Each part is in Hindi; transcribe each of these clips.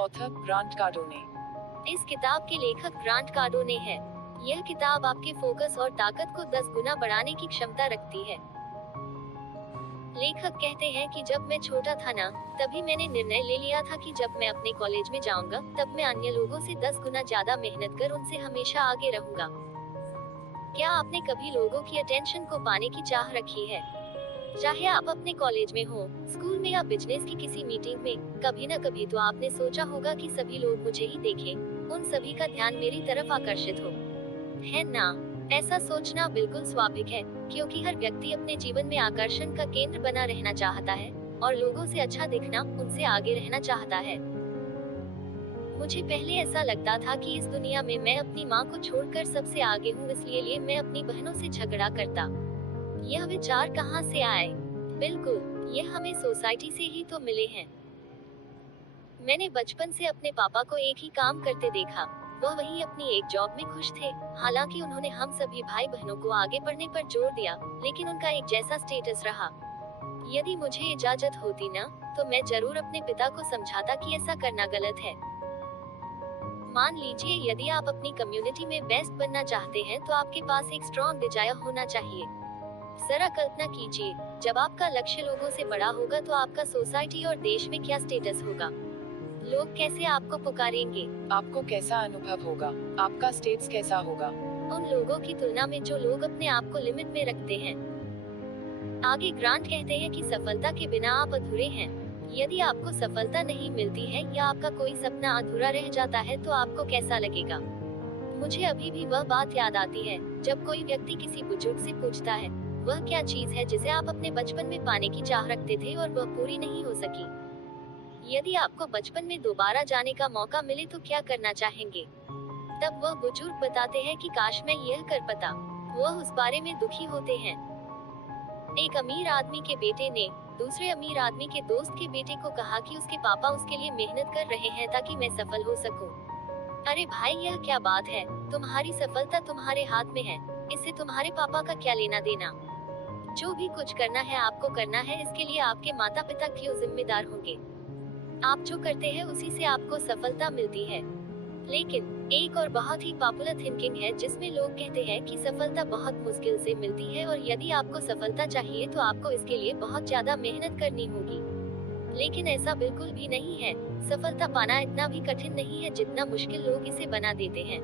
Author grant कार्डोने। इस किताब के लेखक ग्रांट कार्डोने है। यह किताब आपके फोकस और ताकत को 10 गुना बढ़ाने की क्षमता रखती है। लेखक कहते हैं कि जब मैं छोटा था ना, तभी मैंने निर्णय ले लिया था कि जब मैं अपने कॉलेज में जाऊंगा, तब मैं अन्य लोगों से 10 गुना ज्यादा मेहनत कर उनसे हमेशा आगे रहूंगा। क्या आपने कभी लोगों की अटेंशन को पाने की चाह रखी है? चाहे आप अपने कॉलेज में हो, स्कूल में या बिजनेस की किसी मीटिंग में, कभी न कभी तो आपने सोचा होगा कि सभी लोग मुझे ही देखें, उन सभी का ध्यान मेरी तरफ आकर्षित हो, है ना? ऐसा सोचना बिल्कुल स्वाभाविक है, क्योंकि हर व्यक्ति अपने जीवन में आकर्षण का केंद्र बना रहना चाहता है और लोगों से अच्छा दिखना, उनसे आगे रहना चाहता है। मुझे पहले ऐसा लगता था कि इस दुनिया में मैं अपनी माँ को छोड़कर सबसे आगे हूँ, इसलिए मैं अपनी बहनों से झगड़ा करता। यह विचार कहाँ से आए? बिल्कुल, यह हमें सोसाइटी से ही तो मिले हैं। मैंने बचपन से अपने पापा को एक ही काम करते देखा। वह वही अपनी एक जॉब में खुश थे। हालांकि उन्होंने हम सभी भाई बहनों को आगे बढ़ने पर जोर दिया, लेकिन उनका एक जैसा स्टेटस रहा। यदि मुझे इजाजत होती ना, तो मैं जरूर अपने पिता को समझाता कि ऐसा करना गलत है। मान लीजिए यदि आप अपनी कम्युनिटी में बेस्ट बनना चाहते हैं, तो आपके पास एक स्ट्रॉन्ग डिजायर होना चाहिए। जरा कल्पना कीजिए, जब आपका लक्ष्य लोगों से बड़ा होगा तो आपका सोसाइटी और देश में क्या स्टेटस होगा? लोग कैसे आपको पुकारेंगे? आपको कैसा अनुभव होगा? आपका स्टेटस कैसा होगा? उन लोगों की तुलना में जो लोग अपने आप को लिमिट में रखते हैं। आगे ग्रांट कहते हैं कि सफलता के बिना आप अधूरे हैं। यदि आपको सफलता नहीं मिलती है या आपका कोई सपना अधूरा रह जाता है, तो आपको कैसा लगेगा? मुझे अभी भी वह बात याद आती है, जब कोई व्यक्ति किसी बुजुर्ग से पूछता है, वह क्या चीज है जिसे आप अपने बचपन में पाने की चाह रखते थे और वह पूरी नहीं हो सकी? यदि आपको बचपन में दोबारा जाने का मौका मिले तो क्या करना चाहेंगे? तब वह बुजुर्ग बताते हैं कि काश मैं यह कर पाता। वह उस बारे में दुखी होते हैं। एक अमीर आदमी के बेटे ने दूसरे अमीर आदमी के दोस्त के बेटे को कहा कि उसके पापा उसके लिए मेहनत कर रहे हैं ताकि मैं सफल हो सकूं। अरे भाई, यह क्या बात है? तुम्हारी सफलता तुम्हारे हाथ में है, इससे तुम्हारे पापा का क्या लेना देना? जो भी कुछ करना है आपको करना है, इसके लिए आपके माता पिता क्यों जिम्मेदार होंगे? आप जो करते हैं उसी से आपको सफलता मिलती है। लेकिन एक और बहुत ही पॉपुलर थिंकिंग है जिसमें लोग कहते हैं कि सफलता बहुत मुश्किल से मिलती है और यदि आपको सफलता चाहिए तो आपको इसके लिए बहुत ज्यादा मेहनत करनी होगी। लेकिन ऐसा बिल्कुल भी नहीं है। सफलता पाना इतना भी कठिन नहीं है जितना मुश्किल लोग इसे बना देते हैं।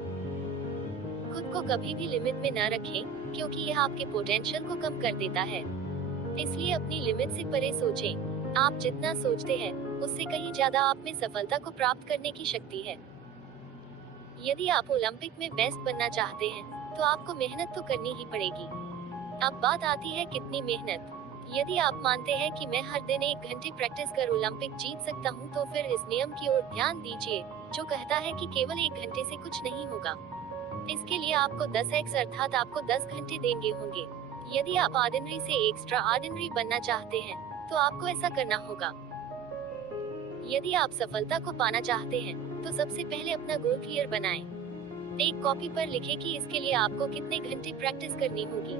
खुद को कभी भी लिमिट में न रखें, क्योंकि यह आपके पोटेंशियल को कम कर देता है। इसलिए अपनी लिमिट से परे सोचें। आप जितना सोचते हैं उससे कहीं ज्यादा आप में सफलता को प्राप्त करने की शक्ति है। यदि आप ओलंपिक में बेस्ट बनना चाहते हैं, तो आपको मेहनत तो करनी ही पड़ेगी। अब बात आती है कितनी मेहनत। यदि आप मानते हैं कि मैं हर दिन 1 घंटे प्रैक्टिस कर ओलंपिक जीत सकता हूं, तो फिर इस नियम की ओर ध्यान दीजिए जो कहता है कि केवल 1 घंटे से कुछ नहीं होगा। इसके लिए आपको 10x अर्थात आपको 10 घंटे देंगे होंगे। यदि आप ऑर्डिनरी से एक्स्ट्रा ऑर्डिनरी बनना चाहते हैं, तो आपको ऐसा करना होगा। यदि आप सफलता को पाना चाहते हैं, तो सबसे पहले अपना गोल क्लियर बनाएं। एक कॉपी पर लिखें कि इसके लिए आपको कितने घंटे प्रैक्टिस करनी होगी।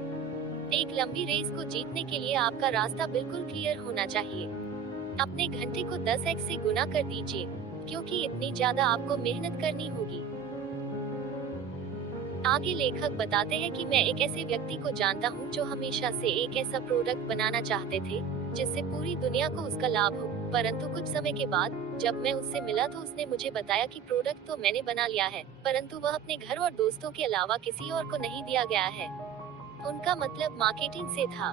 एक लंबी रेस को जीतने के लिए आपका रास्ता बिल्कुल क्लियर होना चाहिए। अपने घंटे को 10x से गुना कर दीजिए, क्योंकि इतनी ज्यादा आपको मेहनत करनी होगी। आगे लेखक बताते हैं कि मैं एक ऐसे व्यक्ति को जानता हूँ जो हमेशा से एक ऐसा प्रोडक्ट बनाना चाहते थे जिससे पूरी दुनिया को उसका लाभ हो, परंतु कुछ समय के बाद जब मैं उससे मिला तो उसने मुझे बताया कि प्रोडक्ट तो मैंने बना लिया है, परंतु वह अपने घर और दोस्तों के अलावा किसी और को नहीं दिया गया है। उनका मतलब मार्केटिंग से था।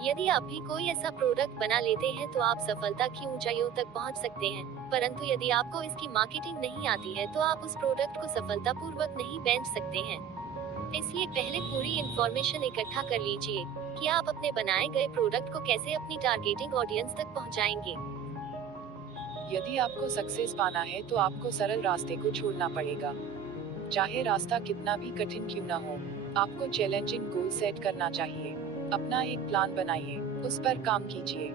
यदि आप भी कोई ऐसा प्रोडक्ट बना लेते हैं तो आप सफलता की ऊंचाइयों तक पहुंच सकते हैं, परंतु यदि आपको इसकी मार्केटिंग नहीं आती है तो आप उस प्रोडक्ट को सफलतापूर्वक नहीं बेच सकते हैं। इसलिए पहले पूरी इंफॉर्मेशन इकट्ठा कर लीजिए कि आप अपने बनाए गए प्रोडक्ट को कैसे अपनी टारगेटिंग ऑडियंस तक पहुंचाएंगे। यदि आपको सक्सेस पाना है तो आपको सरल रास्ते को छोड़ना पड़ेगा। चाहे रास्ता कितना भी कठिन क्यों ना हो, आपको चैलेंजिंग गोल सेट करना चाहिए। अपना एक प्लान बनाइए, उस पर काम कीजिए।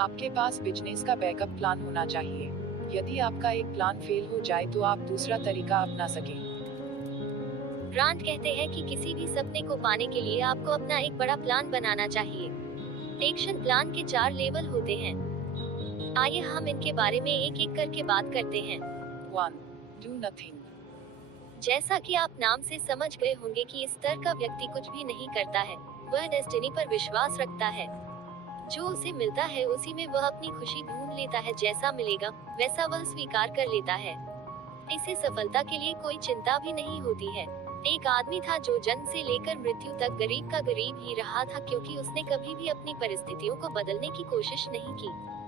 आपके पास बिजनेस का बैकअप प्लान होना चाहिए। यदि आपका एक प्लान फेल हो जाए तो आप दूसरा तरीका अपना सकें। ग्रांट कहते हैं कि किसी भी सपने को पाने के लिए आपको अपना एक बड़ा प्लान बनाना चाहिए। एक्शन प्लान के 4 लेवल होते हैं। आइए हम इनके बारे में एक एक करके बात करते हैं। 1. Do nothing. जैसा कि आप नाम से समझ गए होंगे कि इस स्तर का व्यक्ति कुछ भी नहीं करता है, वह डेस्टिनी पर विश्वास रखता है। जो उसे मिलता है उसी में वह अपनी खुशी ढूंढ लेता है, जैसा मिलेगा वैसा वह स्वीकार कर लेता है। इसे सफलता के लिए कोई चिंता भी नहीं होती है। एक आदमी था जो जन्म से लेकर मृत्यु तक गरीब का गरीब ही रहा था, क्योंकि उसने कभी भी अपनी परिस्थितियों को बदलने की कोशिश नहीं की।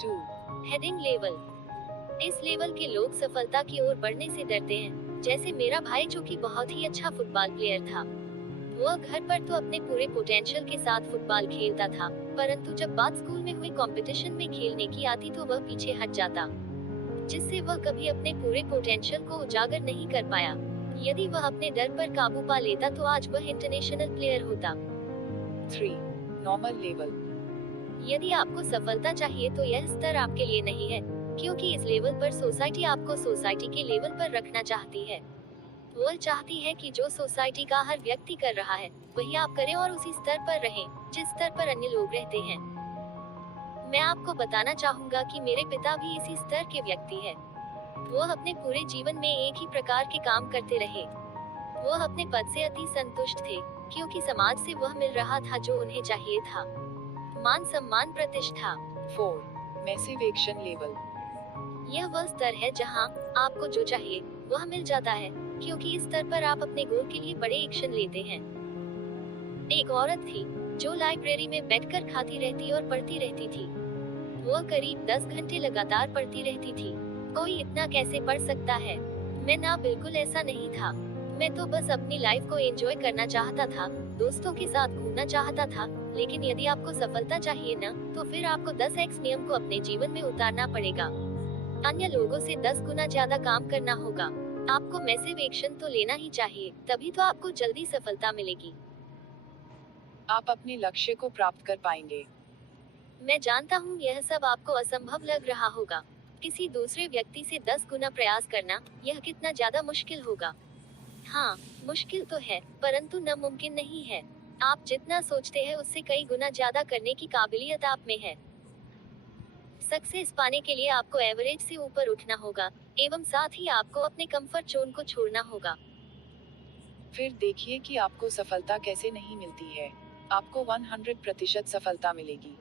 2. Heading level. इस लेवल के लोग सफलता की ओर बढ़ने से डरते हैं। जैसे मेरा भाई जो कि बहुत ही अच्छा फुटबॉल प्लेयर था। वह घर पर तो अपने पूरे पोटेंशियल के साथ फुटबॉल खेलता था, परंतु जब बात स्कूल में हुई कंपटीशन में खेलने की आती तो वह पीछे हट जाता, जिससे वह कभी अपने पूरे पोटेंशियल को उजागर नहीं कर पाया। यदि वह अपने डर पर काबू पा लेता तो आज वह इंटरनेशनल प्लेयर होता। 3. Normal level. यदि आपको सफलता चाहिए तो यह स्तर आपके लिए नहीं है, क्योंकि इस लेवल पर सोसाइटी आपको सोसाइटी के लेवल पर रखना चाहती है। वह चाहती है कि जो सोसाइटी का हर व्यक्ति कर रहा है वही आप करें और उसी स्तर पर रहें जिस स्तर पर अन्य लोग रहते हैं। मैं आपको बताना चाहूँगा कि मेरे पिता भी इसी स्तर के व्यक्ति हैं। वह अपने पूरे जीवन में एक ही प्रकार के काम करते रहे। वह अपने पद से अति संतुष्ट थे, क्योंकि समाज से वह मिल रहा था जो उन्हें चाहिए था, मान सम्मान प्रतिष्ठा। 4. Massive action level. यह वह स्तर है जहां आपको जो चाहिए वह मिल जाता है, क्योंकि इस स्तर पर आप अपने गोल के लिए बड़े एक्शन लेते हैं। एक औरत थी जो लाइब्रेरी में बैठकर खाती रहती और पढ़ती रहती थी। वह करीब 10 घंटे लगातार पढ़ती रहती थी। कोई इतना कैसे पढ़ सकता है? मैं ना, बिल्कुल ऐसा नहीं था। मैं तो बस अपनी लाइफ को एंजॉय करना चाहता था, दोस्तों के साथ घूमना चाहता था। लेकिन यदि आपको सफलता चाहिए ना, तो फिर आपको 10x नियम को अपने जीवन में उतारना पड़ेगा। अन्य लोगों से 10 गुना ज्यादा काम करना होगा। आपको मैसिव एक्शन तो लेना ही चाहिए, तभी तो आपको जल्दी सफलता मिलेगी। आप अपने लक्ष्य को प्राप्त कर पाएंगे। मैं जानता हूँ यह सब आपको असंभव लग रहा होगा। किसी दूसरे व्यक्ति से 10 गुना प्रयास करना, यह कितना ज्यादा मुश्किल होगा। हाँ, मुश्किल तो है, परंतु नामुमकिन नहीं है। आप जितना सोचते हैं उससे कई गुना ज्यादा करने की काबिलियत आप में है। सक्सेस पाने के लिए आपको एवरेज से ऊपर उठना होगा, एवं साथ ही आपको अपने कंफर्ट जोन को छोड़ना होगा। फिर देखिए कि आपको सफलता कैसे नहीं मिलती है। आपको 100% सफलता मिलेगी।